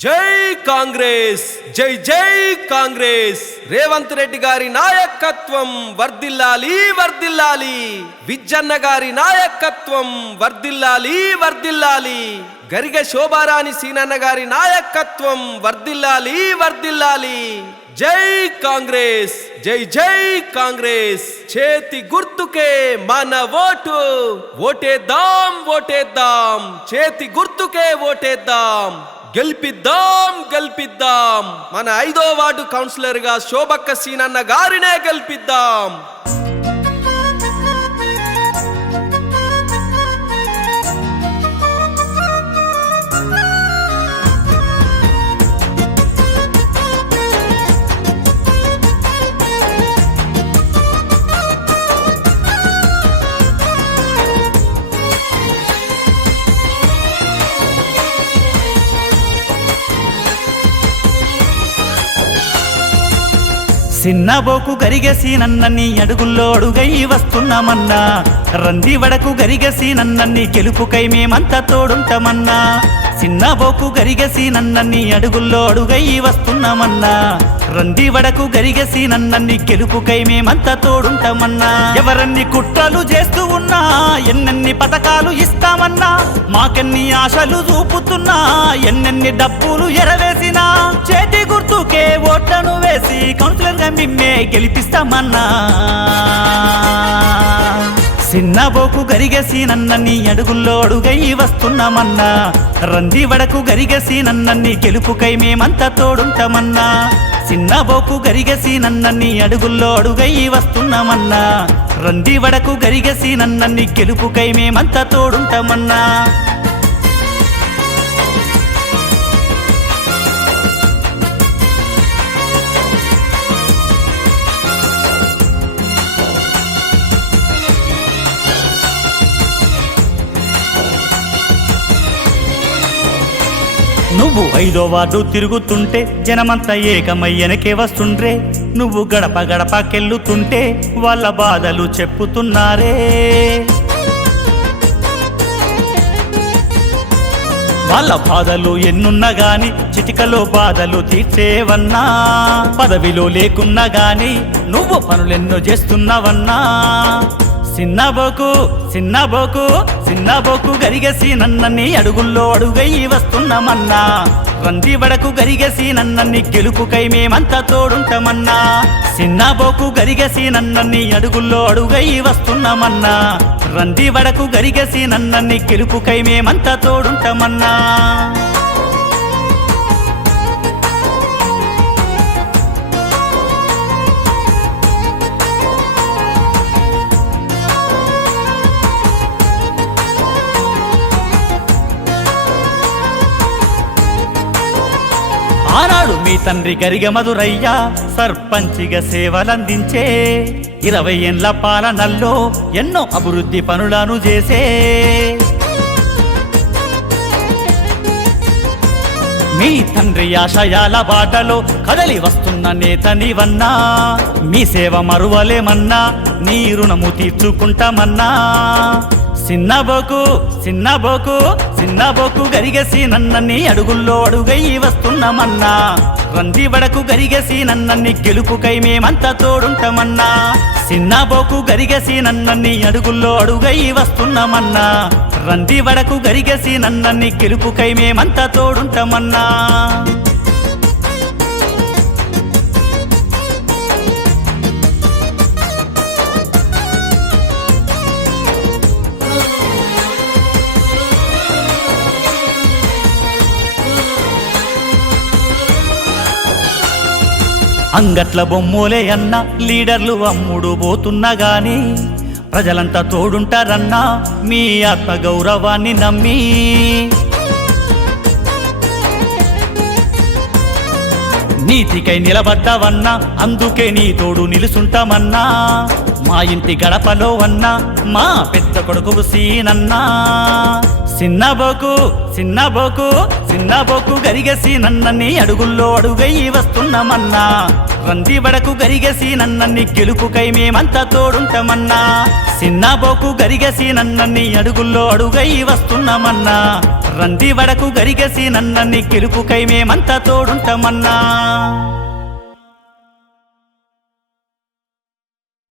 జై కాంగ్రెస్, జై జై కాంగ్రెస్. రేవంత్ రెడ్డి గారి నాయకత్వం వర్ధిల్లాలి వర్ధిల్లాలి. విజ్జన్న గారి నాయకత్వం వర్ధిల్లాలి వర్ధిల్లాలి. గరిగె శోభారాణి సీనన్న గారి నాయకత్వం వర్ధిల్లాలి వర్ధిల్లాలి. జై కాంగ్రెస్, జై జై కాంగ్రెస్. చేతి గుర్తుకే మన ఓటు, ఓటేద్దాం ఓటేద్దాం. చేతి గుర్తుకే ఓటేద్దాం, గెలిపిద్దాం గెలిపిద్దాం. మన 5వ వార్డు కౌన్సిలర్ గా శోభక్క సీనన్న గారినే గెలిపిద్దాం. సిన్నబోకు గరిగసి నన్నన్ని అడుగుల్లో అడుగై వస్తున్నామన్నా. రంది వడకు గరిగసి నన్నన్ని గెలుపుకై మేమంతా తోడుంటామన్నా. సిన్నబోకు గరిగసి నన్నన్ని అడుగుల్లో అడుగై వస్తున్నామన్నా. రంది వడకు గరిగసి నన్నన్ని గెలుపుకై మేమంతా తోడుంటామన్నా. ఎవరన్ని కుట్రలు చేస్తూ ఉన్నా, ఎన్నెన్ని పథకాలు ఇస్తామన్నా, మాకెన్ని ఆశలు చూపుతున్నా, ఎన్నెన్ని డబ్బులు ఎరవేసినా, చేతి గుర్తుకే ఓట్లను వేసి కౌన్సిలర్ గా మిమ్మే గెలిపిస్తామన్నా. సిన్నబోకు గరిగసి నన్నన్ని అడుగుల్లో అడుగై వస్తున్నామన్నా. రంది వడకు గరిగసి నన్నన్ని గెలుపుకై మేమంతా తోడుంటామన్నా. సిన్నబోకు గరిగసి నన్నన్ని అడుగుల్లో అడుగై వస్తున్నామన్నా. రంది వడకు గరిగసి నన్నన్ని గెలుపుకై మేమంతా తోడుంటామన్నా. నువ్వు 5వ వార్డు తిరుగుతుంటే జనమంతా ఏకమై వెనకే వస్తుండ్రే. నువ్వు గడప గడపకెళ్ళుతుంటే వాళ్ళ బాధలు చెప్పుతున్నారే. వాళ్ళ బాధలు ఎన్నున్నా గాని చిటికలో బాధలు తీర్చేవన్నా. పదవిలో లేకున్నా గాని నువ్వు పనులెన్నో చేస్తున్నావన్నా. సిన్నబోకు సిన్నబోకు సిన్నబోకు గరిగసి నన్నన్ని అడుగుల్లో అడుగై వస్తున్నామన్నా. రంది వడకు గరిగసి నన్నన్ని గెలుపుకై మేమంతా తోడుంటామన్నా. సిన్నబోకు గరిగసి నన్నన్ని అడుగుల్లో అడుగై వస్తున్నామన్నా. రంది వడకు గరిగసి నన్నన్ని గెలుపుకై మేమంతా తోడుంటామన్నా. ఆనాడు మీ తండ్రి గరిగ మధురయ్య సర్పంచిగా సేవలందించే. 20 ఏళ్ల పాలనల్లో ఎన్నో అభివృద్ధి పనులను చేసే. మీ తండ్రి ఆశయాల బాటలో కదలి వస్తున్న నేత నీవన్నా. మీ సేవ మరువలేమన్నా, నీ రుణము తీర్చుకుంటామన్నా. సిన్నబోకు సిన్నబోకు సిన్నబోకు గరిగసి నన్నన్ని అడుగుల్లో అడుగై వస్తున్నామన్నా. రంది వడకు గరిగసి నన్నన్ని గెలుపుకై మేమంతా తోడుంటామన్నా. సిన్నబోకు గరిగసి నన్నన్ని అడుగుల్లో అడుగై వస్తున్నామన్నా. రంది వడకు గరిగసి నన్నన్ని గెలుపుకై మేమంతా తోడుంటామన్నా. అంగట్ల బొమ్మోలే అన్న లీడర్లు అమ్ముడు పోతున్నా గాని ప్రజలంతా తోడుంటారన్నా. మీ ఆత్మ గౌరవాన్ని నమ్మి నీతికై నిలబడ్డావన్నా. అందుకే నీ తోడు నిలుసుంటామన్నా. మా ఇంటి గడపలో అన్నా మా పెద్ద కొడుకు సీనన్నా. సిన్నబోకు సిన్నబోకు సిన్నబోకు గరిగసి నన్నన్ని అడుగుల్లో అడుగై వస్తున్నామన్నా. రంది వడకు గరిగేసి నన్నన్ని గెలుపుకై మేమంతా తోడుంటామన్నా సిన్నబోకు గరిగేసి నన్నన్ని అడుగుల్లో అడుగై వస్తున్నామన్నా రంది వడకు గరిగేసి నన్నన్ని గెలుపుకై మేమంతా తోడుంటామన్నా